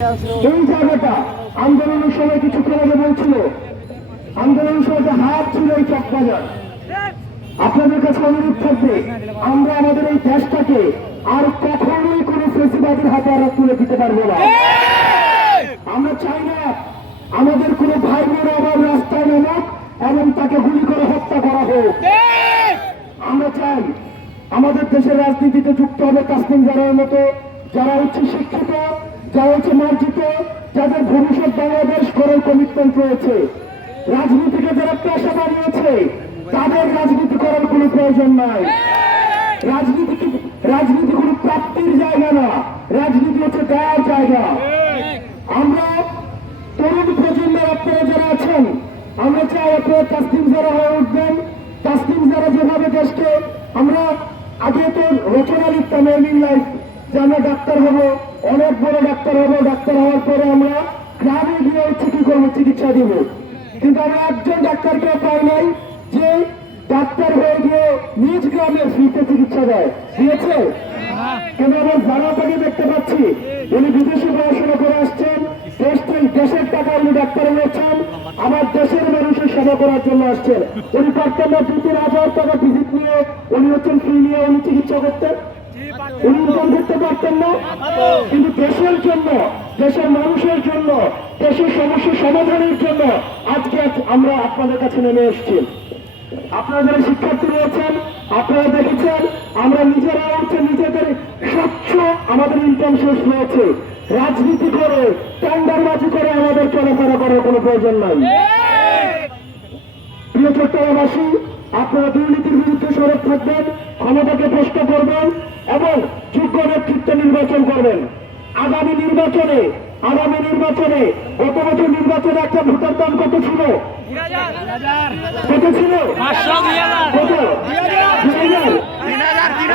এই জায়গাটা আন্দোলনের সময় কিছুক্ষণ আগে বলছিল আন্দোলনের সময় যে হাত ছিল এই চকবাজার। আপনাদের কাছে অনুরোধ থাকবে, আমরা আমাদের এই দেশটাকে আর কখনোই কোনো ফেসিবাদের হাতে আর তুলে দিতে পারব না। আমরা চাই না আমাদের কোনো ভাই বোন আবার রাস্তায় নামক এবং তাকে গুলি করে হত্যা করা হোক। আমরা চাই আমাদের দেশের রাজনীতিতে যুক্ত হবে তাসলিম জানার মতো, যারা হচ্ছে যারা হচ্ছে মার্জিত, যাদের ভবিষ্যৎ বাংলাদেশ করার কমিটমেন্ট রয়েছে, রাজনীতিকে যারা পেশা বানিয়েছে, তাদের রাজনীতি করার কোনো প্রয়োজন নাই। রাজনীতি রাজনীতি কোনো প্রাপ্তির জায়গা না, রাজনীতি হচ্ছে দেওয়ার জায়গা। আমরা তরুণ প্রজন্মের আপনারা যারা আছেন, আমরা চাই আপনারা তাসলিম যারা হয়ে উঠবেন। তাসলিম যারা যেভাবে দেশকে, আমরা আগে তো রচনা লিখতাম এমিং লাইফ, যে আমরা ডাক্তার হব। অনেক বড় ডাক্তার হব, ডাক্তার হওয়ার পরে আমরা গ্রামে গিয়ে কি করব, চিকিৎসা দিব। কিন্তু আমরা একজন ডাক্তারকে পাই নাই যে ডাক্তার হয়ে গিয়ে নিজ গ্রামে ফ্রিতে চিকিৎসা দেয়। দিয়েছে? কিন্তু আমরা জানাটাকে দেখতে পাচ্ছি? উনি বিদেশে পড়াশোনা করে আসছেন, দেশ থেকে- দেশের টাকা উনি ডাক্তার হয়েছেন আমার দেশের মানুষের সেবা করার জন্য আসছেন। উনি পারতেন না দু তিন হাজার টাকা ভিজিট নিয়ে উনি হচ্ছেন ফ্রি নিয়ে উনি চিকিৎসা করতেন। উনি পারতেন না। কিন্তু দেশের জন্য, দেশের মানুষের জন্য, দেশের সমস্যা সমাধানের জন্য আজকে আমরা আপনাদের কাছে নেমে এসেছি। আপনারা শিক্ষার্থী রয়েছেন, আপনারা দেখেছেন, আমরা নিজেরা হচ্ছে নিজেদের স্বচ্ছ আমাদের ইনকাম সোর্স রয়েছে। রাজনীতি করে, টেন্ডারবাজি করে আমাদের চলাফেরা করার কোনো প্রয়োজন নাই। প্রিয় চট্টগ্রামবাসী, আপনারা দুর্নীতির বিরুদ্ধে সরব থাকবেন, ক্ষমতাকে প্রশ্ন করবেন এবং যোগ্য নেতৃত্ব নির্বাচন করবেন। আগামী নির্বাচনে আগামী নির্বাচনে গত বছর নির্বাচনে একটা ভোটার দাম কত ছিল? কত ছিল? কত?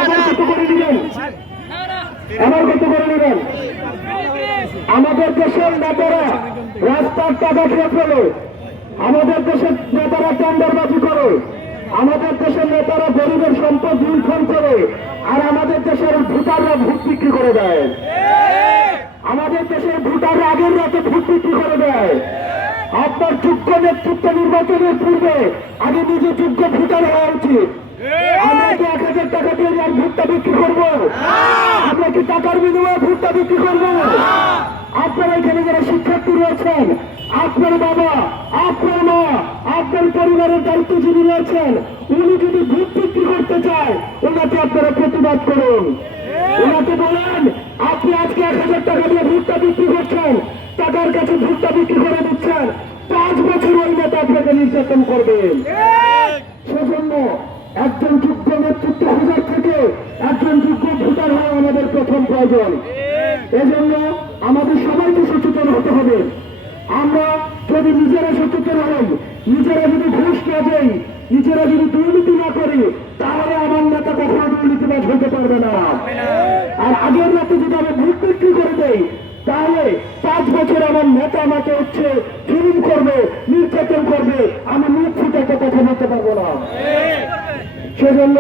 আবার কত করে দিবেন আবার কত করে নেবেন? আমাদের দেশের নেতারা রাস্তার টাকা খেয়ে ফেলে। আমাদের দেশের নেতারা টেন্ডারবাজি করে। আমাদের দেশের নেতারা গরিবের সম্পদ লুণ্ঠন করে আর আমাদের দেশের ভোটাররা ভোট বিক্রি করে দেয়। আমাদের দেশের ভোটাররা আগের রাতে ভোট বিক্রি করে দেয়। আপনার যোগ্য নেতৃত্ব নির্বাচনের পূর্বে আগে নিজে যোগ্য ভোটার হওয়া উচিত। আমরা এখানে যারা শিক্ষার্থী রয়েছেন, আপনার বাবা, আপনার আপনার পরিবারের দায়িত্বজীবী রয়েছেন, উনি যদি ভোট বিক্রি করতে চায়, ওনাকে আপনারা প্রতিবাদ করুন। ওনাকে বলেন, আপনি আজকে এক হাজার টাকা দিয়ে ভোটটা বিক্রি করছেন টাকার কাছে ভোটটা বিক্রি করে দিচ্ছেন। পাঁচ বছর ওই নেতা আপনাকে নির্যাতন করবেন সেজন্য একজন যোগ্য নেতৃত্ব খোঁজার থেকে একজন যোগ্য ভোটার হওয়া আমাদের প্রথম প্রয়োজন। এজন্য আমাদের সবাইকে সচেতন হতে হবে। আমরা যদি নিজেরা সচেতন হই নিজেরা যদি ঘুষ না দেই নিজেরা যদি দুর্নীতি না করি তাহলে আমার নেতা কখনো দুর্নীতিবাজ হতে পারবে না। আর আগের রাতে যদি আমরা ভোট বিক্রি করে দেই, তাহলে পাঁচ বছর আমার নেতা আমাকে হচ্ছে জুলুম করবে, নির্যাতন করবে, আমি মুখ একটা কথা বলতে পারব না। সেজন্য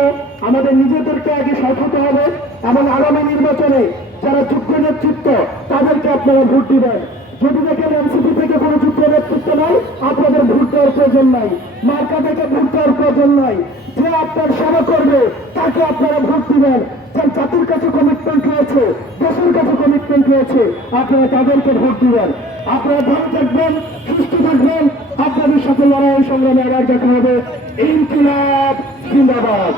আমাদের নিজেদেরকে আগে সৎ হবে এবং আগামী নির্বাচনে যারা যোগ্য নেতৃত্ব, তাদেরকে আপনারা ভোট দিবেন। যদি দেখেন এনসিপি থেকে কোনো যোগ্য নেতৃত্ব নাই, আপনাদের ভোট দেওয়ার প্রয়োজন নাই। মার্কা থেকে ভোট প্রয়োজন নাই। যে আপনার সেবা করবে, তাকে আপনারা ভোট দিবেন। যার জাতির কাছে কমিটমেন্ট রয়েছে, দেশের কাছে কমিটমেন্ট রয়েছে। আপনারা তাদেরকে ভোট দিবেন। আপনারা ভালো থাকবেন, সুস্থ থাকবেন। আপনাদের সাথে লড়াই সংগ্রামে আবার দেখা হবে। ইনকিলাব, জিন্দাবাদ।